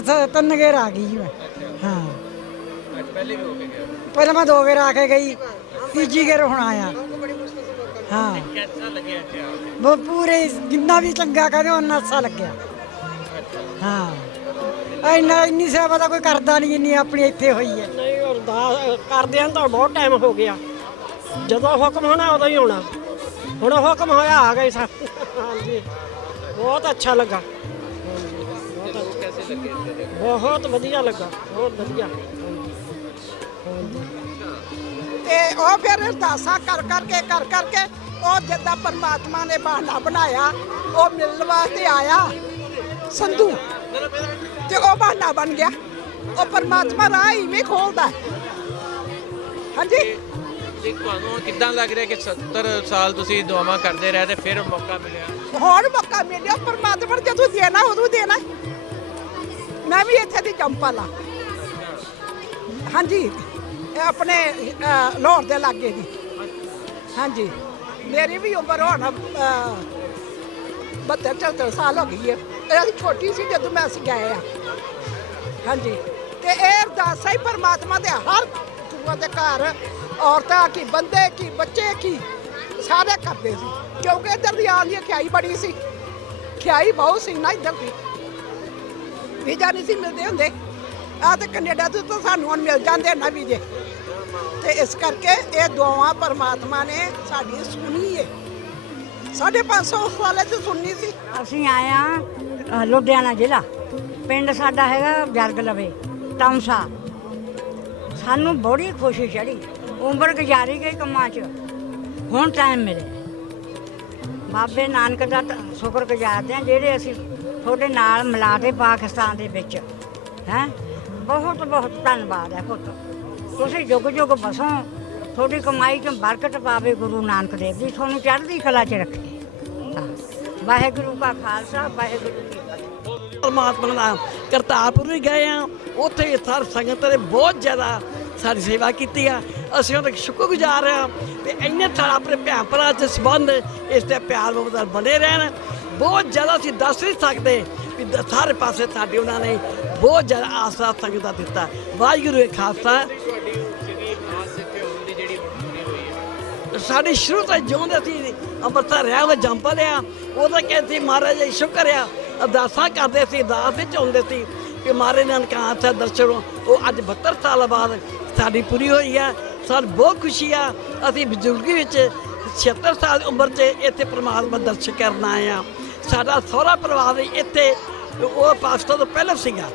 ਤਿੰਨ ਗੇਰ ਆ ਗਈ ਮੈਂ। ਹਾਂ ਪਹਿਲੇ ਵੀ ਹੋ ਕੇ ਗਿਆ ਪਹਿਲਾਂ ਮੈਂ 2 ਗੇਰ ਆ ਕੇ ਗਈ, ਤੀਜੀ ਗੇਰ ਹੁਣ ਆਇਆ। ਹਾਂ ਕਿੱਥਾ ਲੱਗਿਆ ਇੱਥੇ ਆ ਕੇ? वो पूरे जिन्ना भी चंगा करे उन्ना अच्छा लग्या। हाँ इन्नी सेवा तो कोई करता नहीं जिन्नी अपनी इत्थे हुई है। नहीं अरदास करदे तो बहुत टाइम हो गया, जो हुक्म होना उदों ही होना, हुण हुक्म होया आ गए हाँ जी, बहुत अच्छा लगा। कैसे लगे ਇੱਥੇ ਦੇ? बहुत वधिया लगा, बहुत वधिया। ਤੇ ਉਹ ਫਿਰ ਅਰਦਾਸਾਂ ਕਰ ਕਰਕੇ ਉਹ ਜਿੱਦਾਂ ਪਰਮਾਤਮਾ ਨੇ ਬਹਾਨਾ ਬਣਾਇਆ, ਉਹ ਮਿਲਣ ਵਾਸਤੇ ਆਇਆ ਸੰਧੂ, ਤੇ ਉਹ ਬਹਾਨਾ ਬਣ ਗਿਆ। ਉਹ ਪਰਮਾਤਮਾ ਰਾਹ ਇਵੇਂ ਖੋਲਦਾ ਹੈ। ਹਾਂਜੀ ਜੀ ਤੁਹਾਨੂੰ ਕਿੱਦਾਂ ਲੱਗ ਰਿਹਾ ਕਿ 70 ਸਾਲ ਤੁਸੀਂ ਦੁਆਵਾਂ ਕਰਦੇ ਰਹੇ ਤੇ ਫਿਰ ਮੌਕਾ ਮਿਲਿਆ? ਹੁਣ ਮੌਕਾ ਮਿਲਿਆ ਪਰਮਾਤਮਾ ਨੇ, ਜਦੋਂ ਦੇਣਾ ਉਦੋਂ ਦੇਣਾ। ਮੈਂ ਵੀ ਇੱਥੇ ਦੀ ਜੰਪਲ ਆ। ਹਾਂਜੀ ਇਹ ਆਪਣੇ ਲਾਹੌਰ ਦੇ ਲਾਗੇ ਦੀ। ਹਾਂਜੀ ਮੇਰੀ ਵੀ ਉਮਰ ਹੁਣ 72-74 ਸਾਲ ਹੋ ਗਈ ਹੈ। ਇਹ ਛੋਟੀ ਸੀ ਜਦੋਂ ਮੈਂ ਅਸੀਂ ਗਏ ਆ। ਹਾਂਜੀ ਤੇ ਇਹ ਅਰਦਾਸਾਂ ਹੀ ਪਰਮਾਤਮਾ ਦੇ ਹਰ ਗੁਰੂਆਂ ਦੇ ਘਰ ਔਰਤਾਂ ਕੀ ਬੰਦੇ ਕੀ ਬੱਚੇ ਕੀ ਸਾਰੇ ਕਰਦੇ ਸੀ, ਕਿਉਂਕਿ ਇੱਧਰ ਦੀ ਆਉਣ ਦੀ ਖਿਆਈ ਬੜੀ ਸੀ, ਖਿਆਈ ਬਹੁਤ ਸੀ ਨਾ ਇੱਧਰ ਦੀ। ਵੀਜ਼ਾ ਨਹੀਂ ਸੀ ਮਿਲਦੇ ਹੁੰਦੇ, ਆ ਤੇ ਕੈਨੇਡਾ ਤੋਂ ਤਾਂ ਸਾਨੂੰ ਹੁਣ ਮਿਲ ਜਾਂਦੇ ਨਾ ਵੀਜ਼ੇ। ਤੇ ਇਸ ਕਰਕੇ ਇਹ ਦੁਆਵਾਂ ਪਰਮਾਤਮਾ ਨੇ ਸਾਡੀ ਸੁਣੀ ਹੈ। 550 ਸਾਲਾਂ ਤੋਂ ਸੁਣਨੀ ਸੀ। ਅਸੀਂ ਆਏ ਹਾਂ ਲੁਧਿਆਣਾ ਜ਼ਿਲ੍ਹਾ, ਪਿੰਡ ਸਾਡਾ ਹੈਗਾ ਜਰਗ ਲਵੇ ਟਮਸਾ। ਸਾਨੂੰ ਬੜੀ ਖੁਸ਼ੀ ਚੜੀ, ਉਮਰ ਗੁਜ਼ਾਰੀ ਗਈ ਕੰਮਾਂ 'ਚ, ਹੁਣ ਟਾਈਮ ਮਿਲੇ। ਬਾਬੇ ਨਾਨਕ ਦਾ ਸ਼ੁਕਰ ਗੁਜ਼ਾਰਦੇ ਹਾਂ ਜਿਹੜੇ ਅਸੀਂ ਤੁਹਾਡੇ ਨਾਲ ਮਿਲਾ ਦੇ ਪਾਕਿਸਤਾਨ ਦੇ ਵਿੱਚ ਹੈ। ਬਹੁਤ ਬਹੁਤ ਧੰਨਵਾਦ ਹੈ ਪੁੱਤ, ਤੁਸੀਂ ਜੁਗ ਜੁਗ ਬਸੋ, ਤੁਹਾਡੀ ਕਮਾਈ 'ਚ ਬਰਕਤ ਪਾਵੇ ਗੁਰੂ ਨਾਨਕ ਦੇਵ ਜੀ, ਤੁਹਾਨੂੰ ਚੜ੍ਹਦੀ ਕਲਾ 'ਚ ਰੱਖੇ। ਵਾਹਿਗੁਰੂ ਕਾ ਖਾਲਸਾ ਵਾਹਿਗੁਰੂ ਕੀ ਫਤਿਹ। ਪਰਮਾਤਮਾ ਦਾ ਕਰਤਾਰਪੁਰ ਵੀ ਗਏ ਆ, ਉੱਥੇ ਸਰ ਸੰਗਤ ਨੇ ਬਹੁਤ ਜ਼ਿਆਦਾ ਸਾਡੀ ਸੇਵਾ ਕੀਤੀ ਆ। ਅਸੀਂ ਉਹਦਾ ਸ਼ੁਕਰਗੁਜ਼ਾਰ ਹਾਂ ਤੇ ਇੰਨੇ ਸਾਲ ਆਪਣੇ ਭੈਣ ਭਰਾ 'ਚ ਸੰਬੰਧ ਇਸ ਤੇ ਪਿਆਰ ਮੁਹੱਬਤ ਬਣੇ ਰਹਿਣ। ਬਹੁਤ ਜ਼ਿਆਦਾ ਅਸੀਂ ਦੱਸ ਨਹੀਂ ਸਕਦੇ ਵੀ ਸਾਰੇ ਪਾਸੇ ਸਾਡੀ ਉਹਨਾਂ ਨੇ ਬਹੁਤ ਜ਼ਿਆਦਾ ਆਸਰਾ ਸੰਗਤ ਦਾ ਦਿੱਤਾ। ਵਾਹਿਗੁਰੂ ਜੀ ਖਾਲਸਾ। ਸਾਡੀ ਸ਼ੁਰੂ ਤੋਂ ਜਿਉਂਦੇ ਅਸੀਂ ਅੰਮ੍ਰਿਤਸਰ ਰਿਹਾ ਉਹ ਜੰਪਲ ਆ, ਉਹਦਾ ਕਹਿੰਦੇ ਸੀ ਮਹਾਰਾਜ ਜੀ ਸ਼ੁਕਰ ਆ। ਅਰਦਾਸਾਂ ਕਰਦੇ ਸੀ, ਅਰਦਾਸ ਵਿੱਚ ਆਉਂਦੇ ਸੀ ਕਿ ਮਹਾਰਾਜ ਨਾਨਕਾਂ ਦਾ ਦਰਸ਼ਨ। ਉਹ ਅੱਜ 72 ਸਾਲ ਬਾਅਦ ਸਾਡੀ ਪੂਰੀ ਹੋਈ ਆ। ਸਾਨੂੰ ਬਹੁਤ ਖੁਸ਼ੀ ਆ। ਅਸੀਂ ਬਜ਼ੁਰਗੀ ਵਿੱਚ 76 ਸਾਲ ਦੀ ਉਮਰ 'ਚ ਇੱਥੇ ਪਰਮਾਤਮਾ ਦਰਸ਼ਨ ਕਰਨ ਆਏ ਆ। ਸਾਡਾ ਸਹੁਰਾ ਪਰਿਵਾਰ ਇੱਥੇ ਉਹ ਪਾਕਿਸਤਾਨ ਤੋਂ ਪਹਿਲਾਂ ਸੀਗਾ।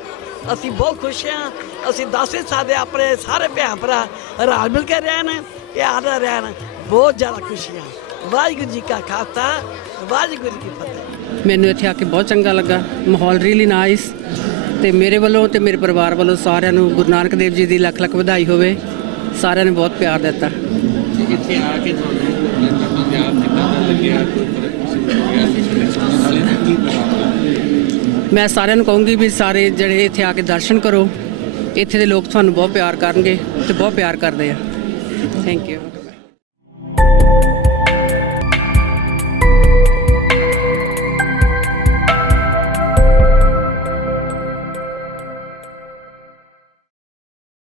ਅਸੀਂ ਬਹੁਤ ਖੁਸ਼ ਹਾਂ। ਅਸੀਂ ਦੱਸ ਨਹੀਂ ਸਕਦੇ, ਆਪਣੇ ਸਾਰੇ ਭੈਣ ਭਰਾ ਰਲ ਮਿਲ ਕੇ ਰਹਿਣ, ਪਿਆਰ ਨਾਲ ਰਹਿਣ। ਬਹੁਤ ਜ਼ਿਆਦਾ ਖੁਸ਼ੀ ਆ। ਵਾਹਿਗੁਰੂ ਜੀ ਕਾ ਖਾਲਸਾ ਵਾਹਿਗੁਰੂ ਜੀ ਕੀ ਫਤਿਹ। ਮੈਨੂੰ ਇੱਥੇ ਆ ਕੇ ਬਹੁਤ ਚੰਗਾ ਲੱਗਾ, ਮਾਹੌਲ ਰੀਲੀ ਨਾਈਸ। ਤੇ ਮੇਰੇ ਵੱਲੋਂ ਤੇ ਮੇਰੇ ਪਰਿਵਾਰ ਵੱਲੋਂ ਸਾਰਿਆਂ ਨੂੰ ਗੁਰੂ ਨਾਨਕ ਦੇਵ ਜੀ ਦੀ ਲੱਖ ਲੱਖ ਵਧਾਈ ਹੋਵੇ। ਸਾਰਿਆਂ ਨੇ ਬਹੁਤ ਪਿਆਰ ਦਿੱਤਾ। ਇੱਥੇ ਆ ਕੇ ਤੁਹਾਨੂੰ ਪੰਜਾਬ ਕਿੱਦਾਂ ਦਾ ਲੱਗਿਆ? ਮੈਂ ਸਾਰਿਆਂ ਨੂੰ ਕਹੂੰਗੀ ਵੀ ਸਾਰੇ ਜਿਹੜੇ ਇੱਥੇ ਆ ਕੇ ਦਰਸ਼ਨ ਕਰੋ। ਇੱਥੇ ਦੇ ਲੋਕ ਤੁਹਾਨੂੰ ਬਹੁਤ ਪਿਆਰ ਕਰਨਗੇ ਤੇ ਬਹੁਤ ਪਿਆਰ ਕਰਦੇ ਆ। Thank you.